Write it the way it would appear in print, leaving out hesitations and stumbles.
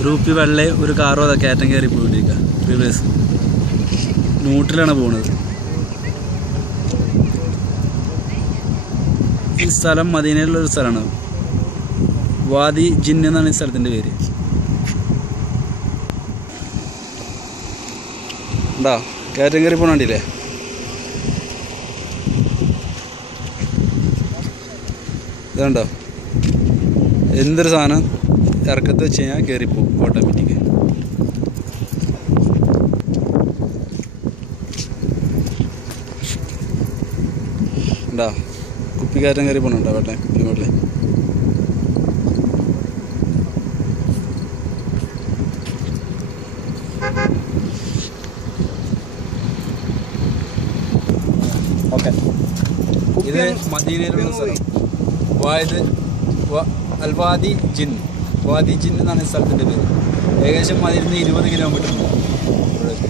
ഗ്രൂപ്പി വെള്ള ഒരു കാറോ അതാ കയറ്റം കയറി പോയിട്ടിരിക്കുക. റിവേഴ്സ് ന്യൂട്രലാണ് പോകുന്നത്. ഈ സ്ഥലം മദീനയിലുള്ളൊരു സ്ഥലമാണ്. വാദി ജിൻ എന്നാണ് ഈ സ്ഥലത്തിൻ്റെ പേര്. ഉണ്ടാ കയറ്റം കയറി പോകണ്ടില്ലേ? ഇതുണ്ടോ? എന്തൊരു സാധനം ഇറക്കത്ത് വെച്ച് കഴിഞ്ഞാൽ കയറിപ്പോവും ഓട്ടോമാറ്റിക്. ഉണ്ടാ കുപ്പിക്കയറ്റം കയറി പോകണുണ്ടോ? വേട്ടെ കുപ്പി മുകളിൽ ഓക്കെ. ഇത് മദീനയിലുള്ള സ്ഥലം അൽവാദി ജിൻ. വാദി ജിൻ എന്നാണ് ഈ സ്ഥലത്തിൻ്റെ പേര്. ഏകദേശം മദീനയിൽ നിന്ന് 20 കിലോമീറ്റർ ഉണ്ട് ഇവിടേക്ക്.